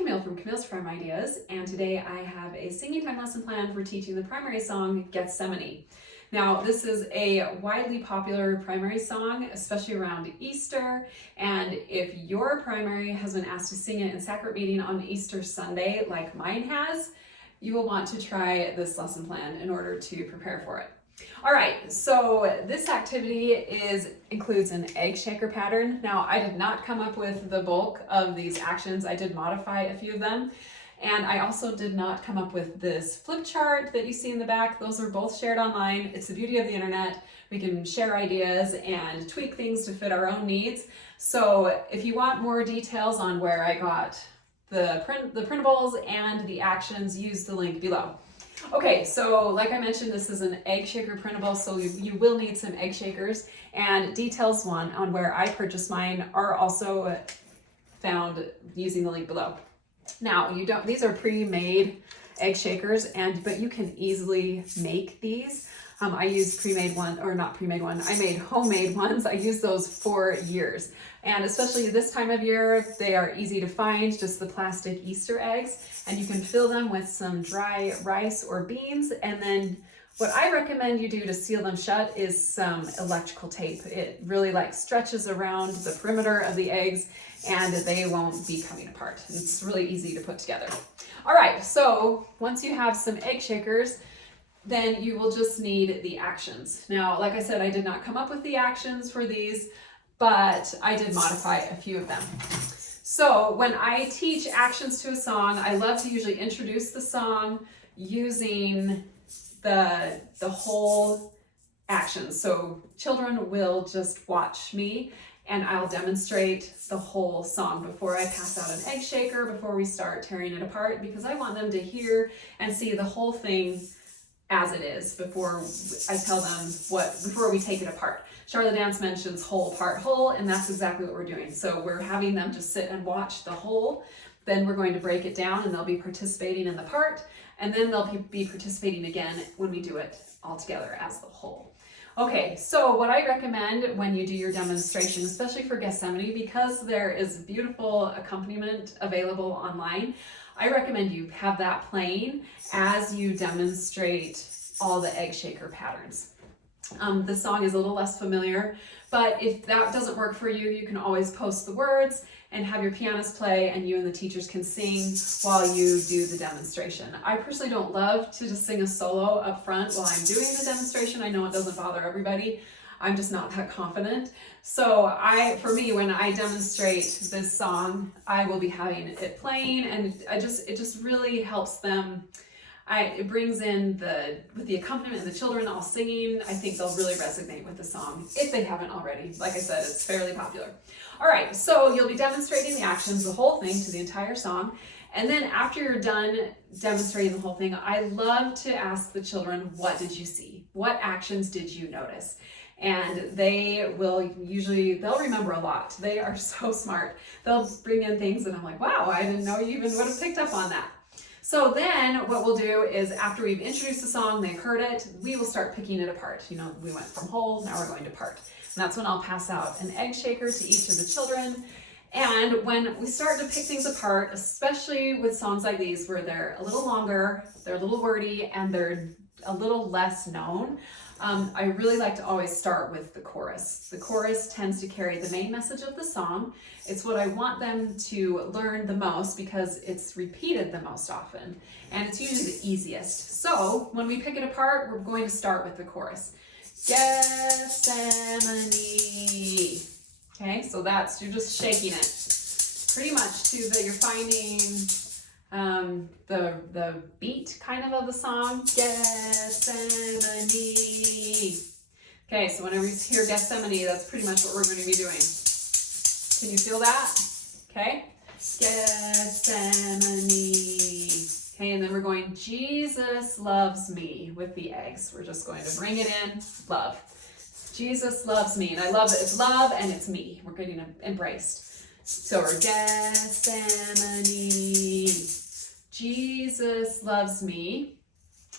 Camille from Camille's Primary Ideas, and today I have a singing time lesson plan for teaching the primary song Gethsemane. Now, this is a widely popular primary song, especially around Easter, and if your primary has been asked to sing it in sacrament meeting on Easter Sunday, like mine has, you will want to try this lesson plan in order to prepare for it. All right, so this activity includes an egg shaker pattern. Now, I did not come up with the bulk of these actions. I did modify a few of them. And I also did not come up with this flip chart that you see in the back. Those are both shared online. It's the beauty of the internet. We can share ideas and tweak things to fit our own needs. So if you want more details on where I got the printables and the actions, use the link below. Okay, so like I mentioned, this is an egg shaker printable, so you will need some egg shakers, and details on where I purchased mine are also found using the link below. Now, these are pre-made egg shakers, but you can easily make these. I used I made homemade ones. I used those for years. And especially this time of year, they are easy to find, just the plastic Easter eggs. And you can fill them with some dry rice or beans. And then what I recommend you do to seal them shut is some electrical tape. It really stretches around the perimeter of the eggs and they won't be coming apart. It's really easy to put together. All right, so once you have some egg shakers, then you will just need the actions. Now, like I said, I did not come up with the actions for these, but I did modify a few of them. So when I teach actions to a song, I love to usually introduce the song using the whole actions. So children will just watch me and I'll demonstrate the whole song before I pass out an egg shaker, before we start tearing it apart, because I want them to hear and see the whole thing as it is before I tell them before we take it apart. Charlotte Dance mentions whole, part, whole, and that's exactly what we're doing. So we're having them just sit and watch the whole, then we're going to break it down and they'll be participating in the part, and then they'll be participating again when we do it all together as the whole. Okay, so what I recommend when you do your demonstration, especially for Gethsemane, because there is beautiful accompaniment available online, I recommend you have that playing as you demonstrate all the egg shaker patterns. The song is a little less familiar, but if that doesn't work for you, you can always post the words and have your pianist play and you and the teachers can sing while you do the demonstration. I personally don't love to just sing a solo up front while I'm doing the demonstration. I know it doesn't bother everybody. I'm just not that confident. So for me, when I demonstrate this song, I will be having it playing, and it just really helps them. It brings in with the accompaniment and the children all singing. I think they'll really resonate with the song if they haven't already. Like I said, it's fairly popular. All right, so you'll be demonstrating the actions, the whole thing, to the entire song. And then after you're done demonstrating the whole thing, I love to ask the children, what did you see? What actions did you notice? And they'll remember a lot. They are so smart. They'll bring in things and I'm like, wow, I didn't know you even would have picked up on that. So then what we'll do is after we've introduced the song, they've heard it, we will start picking it apart. We went from whole, now we're going to part. And that's when I'll pass out an egg shaker to each of the children. And when we start to pick things apart, especially with songs like these where they're a little longer, they're a little wordy, and they're a little less known, I really like to always start with the chorus. The chorus tends to carry the main message of the song. It's what I want them to learn the most because it's repeated the most often, and it's usually the easiest. So when we pick it apart, we're going to start with the chorus. Gethsemane. Okay, so you're just shaking it pretty much you're finding the beat kind of the song. Gethsemane. Okay, so whenever you hear Gethsemane, that's pretty much what we're going to be doing. Can you feel that? Okay, Gethsemane. Okay, and then we're going, Jesus loves me with the eggs. We're just going to bring it in, love. Jesus loves me, and I love that it's love and it's me. We're getting embraced. So we're Gethsemane. Jesus loves me.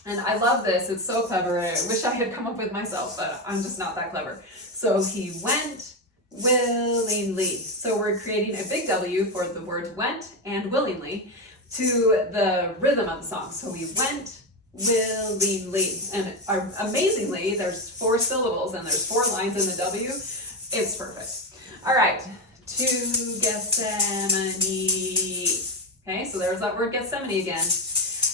And I love this. It's so clever. I wish I had come up with myself, but I'm just not that clever. So he went willingly. So we're creating a big W for the words went and willingly to the rhythm of the song. So we went willingly. And amazingly, there's 4 syllables and there's 4 lines in the W. It's perfect. All right, to Gethsemane. Okay, so there's that word Gethsemane again.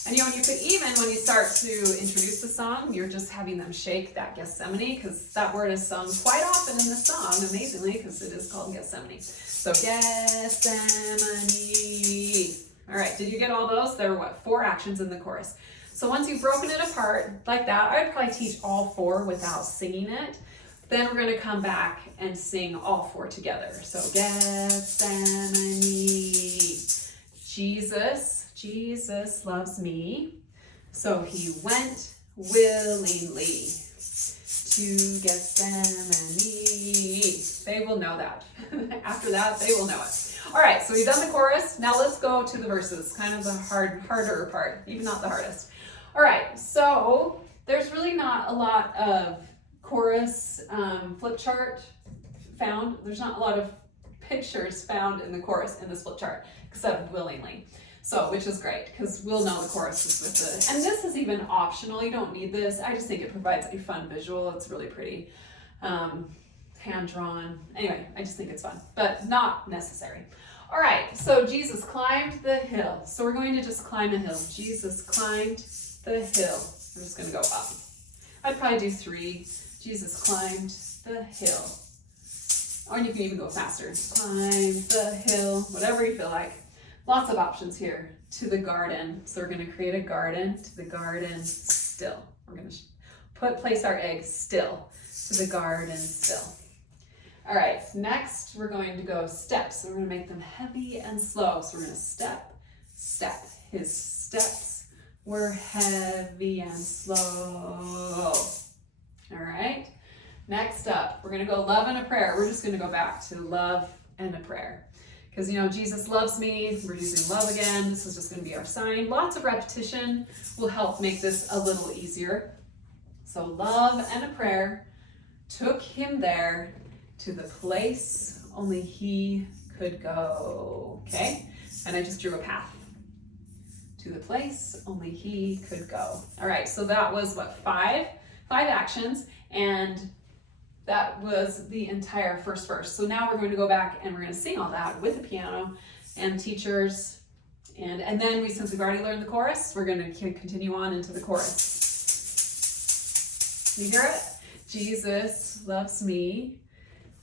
And when you put even, when you start to introduce the song, you're just having them shake that Gethsemane, because that word is sung quite often in the song, amazingly, because it is called Gethsemane. So Gethsemane. All right, did you get all those? There were 4 actions in the chorus. So once you've broken it apart like that, I would probably teach all 4 without singing it. Then we're going to come back and sing all 4 together. So Gethsemane. Jesus loves me, so he went willingly to Gethsemane. They will know that. After that, they will know it. All right, so we've done the chorus. Now let's go to the verses, kind of the harder part, even not the hardest. All right, so there's really not a lot of chorus flip chart found. There's not a lot of pictures found in the chorus in this flip chart, except willingly. So, which is great, because we'll know the choruses with the, and this is even optional, you don't need this. I just think it provides a fun visual. It's really pretty, hand-drawn. Anyway, I just think it's fun, but not necessary. All right, so Jesus climbed the hill. So we're going to just climb a hill. Jesus climbed the hill. I'm just gonna go up. I'd probably do 3. Jesus climbed the hill. Or you can even go faster. Climb the hill, whatever you feel like. Lots of options here. To the garden. So we're going to create a garden. To the garden still. We're going to place our egg still. To the garden still. All right, next we're going to go steps. So we're going to make them heavy and slow. So we're going to step, step. His steps were heavy and slow. All right. Next up, we're going to go love and a prayer. We're just going to go back to love and a prayer. Because, Jesus loves me. We're using love again. This is just going to be our sign. Lots of repetition will help make this a little easier. So love and a prayer took him there to the place only he could go. Okay? And I just drew a path. To the place only he could go. All right, so that was what, 5 actions, and that was the entire first verse. So now we're going to go back and we're going to sing all that with the piano and teachers. And then since we've already learned the chorus, we're going to continue on into the chorus. You hear it? Jesus loves me,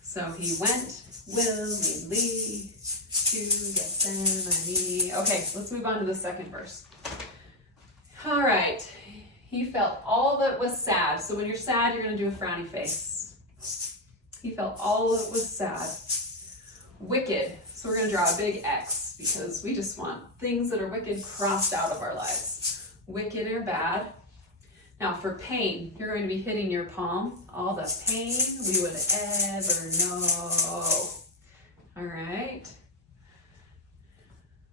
so he went willingly to Gethsemane. Okay, let's move on to the second verse. All right. He felt all that was sad. So when you're sad, you're going to do a frowny face. He felt all that was sad. Wicked. So we're going to draw a big X, because we just want things that are wicked crossed out of our lives. Wicked or bad. Now for pain, you're going to be hitting your palm. All the pain we would ever know. All right.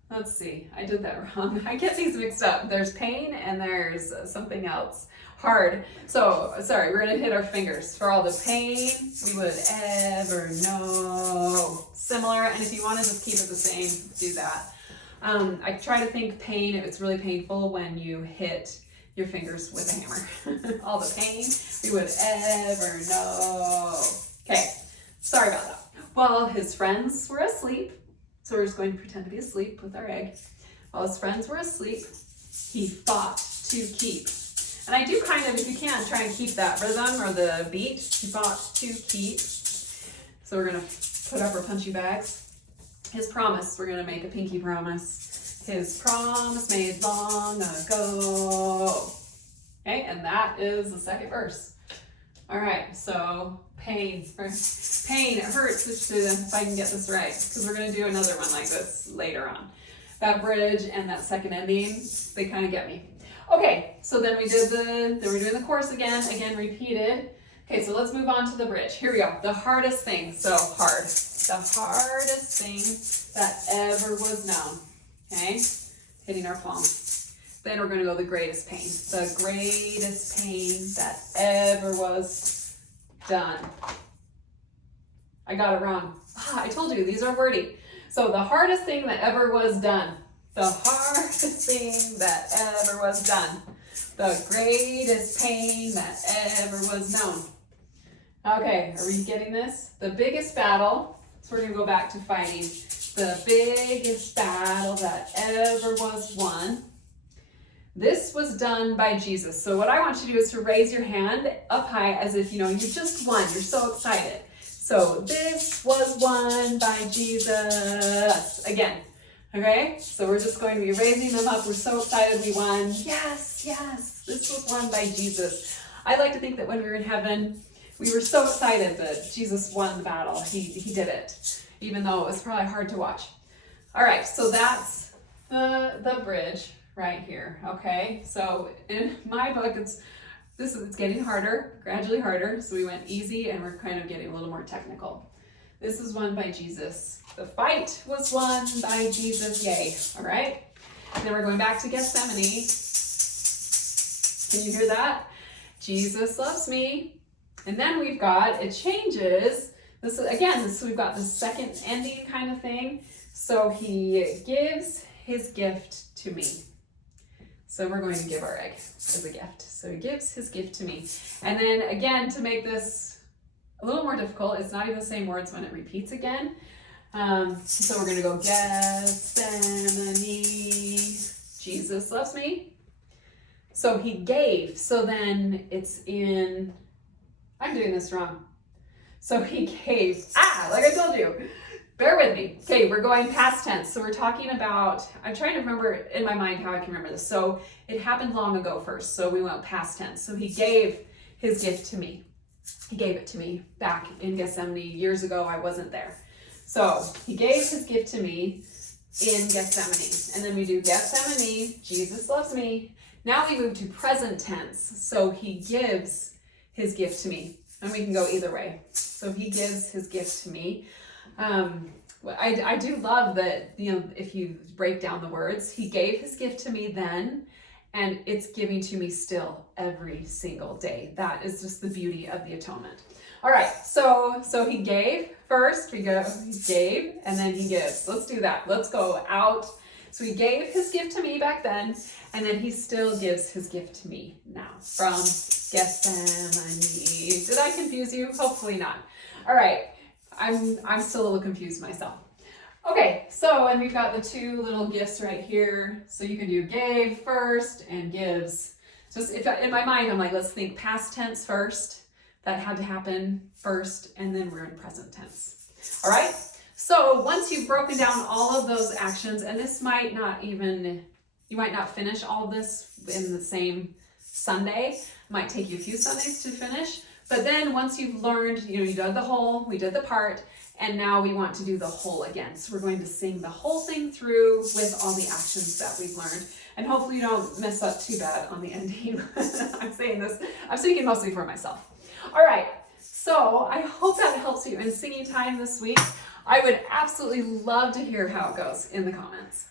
Let's see, I did that wrong. I get these mixed up. There's pain and there's something else. Hard. So, sorry, we're going to hit our fingers for all the pain we would ever know. Similar, and if you want to just keep it the same, do that. I try to think pain, if it's really painful, when you hit your fingers with a hammer. All the pain we would ever know. Okay, sorry about that. Well, his friends were asleep. So we're just going to pretend to be asleep with our egg. While his friends were asleep, he fought to keep. And I do kind of, if you can, try and keep that rhythm or the beat. He fought to keep. So we're going to put up our punchy bags. His promise, we're going to make a pinky promise. His promise made long ago. Okay, and that is the second verse. All right, so pain, it hurts, if I can get this right, because we're going to do another one like this later on. That bridge and that second ending, they kind of get me. Okay, so then we're doing the chorus again repeated. Okay, so let's move on to the bridge. Here we go, the hardest thing, so hard. The hardest thing that ever was known, okay? Hitting our palm. Then we're going to go the greatest pain. The greatest pain that ever was done. I got it wrong. I told you, these are wordy. So the hardest thing that ever was done. The hardest thing that ever was done. The greatest pain that ever was known. Okay, are we getting this? The biggest battle, so we're going to go back to fighting. The biggest battle that ever was won. This was done by Jesus. So what I want you to do is to raise your hand up high as if, you just won. You're so excited. So this was won by Jesus. Again. Okay, so we're just going to be raising them up. We're so excited we won. Yes, yes, this was won by Jesus. I like to think that when we were in heaven, we were so excited that Jesus won the battle. He did it, even though it was probably hard to watch. All right, so that's the bridge right here. Okay, so in my book, it's getting harder, gradually harder. So we went easy, and we're kind of getting a little more technical. This is won by Jesus. The fight was won by Jesus. Yay. All right. And then we're going back to Gethsemane. Can you hear that? Jesus loves me. And then we've got, it changes. We've got the second ending kind of thing. So he gives his gift to me. So we're going to give our egg as a gift. So he gives his gift to me. And then again, to make this a little more difficult, it's not even the same words when it repeats again. So we're going to go Gethsemane, Jesus loves me. So he gave. So then it's in, I'm doing this wrong. So he gave. Like I told you. Bear with me. Okay, we're going past tense. So we're talking about, I'm trying to remember in my mind how I can remember this. So it happened long ago first. So we went past tense. So he gave his gift to me. He gave it to me back in Gethsemane years ago. I wasn't there. So he gave his gift to me in Gethsemane. And then we do Gethsemane, Jesus loves me. Now we move to present tense. So he gives his gift to me. And we can go either way. So he gives his gift to me. I do love that, if you break down the words, he gave his gift to me then, and it's giving to me still every single day. That is just the beauty of the atonement. All right, so he gave first, he gave, and then he gives. Let's do that. Let's go out. So he gave his gift to me back then, and then he still gives his gift to me now from Gethsemane. Did I confuse you? Hopefully not. All right, I'm still a little confused myself. Okay, and we've got the two little gifts right here. So you can do gave first and gives. Just in my mind, I'm like, let's think past tense first. That had to happen first, and then we're in present tense. All right? So once you've broken down all of those actions, and this might not even, you might not finish all of this in the same Sunday. It might take you a few Sundays to finish. But then once you've learned, you did the whole, we did the part, and now we want to do the whole again. So we're going to sing the whole thing through with all the actions that we've learned. And hopefully you don't mess up too bad on the ending. I'm speaking mostly for myself. All right, so I hope that helps you in singing time this week. I would absolutely love to hear how it goes in the comments.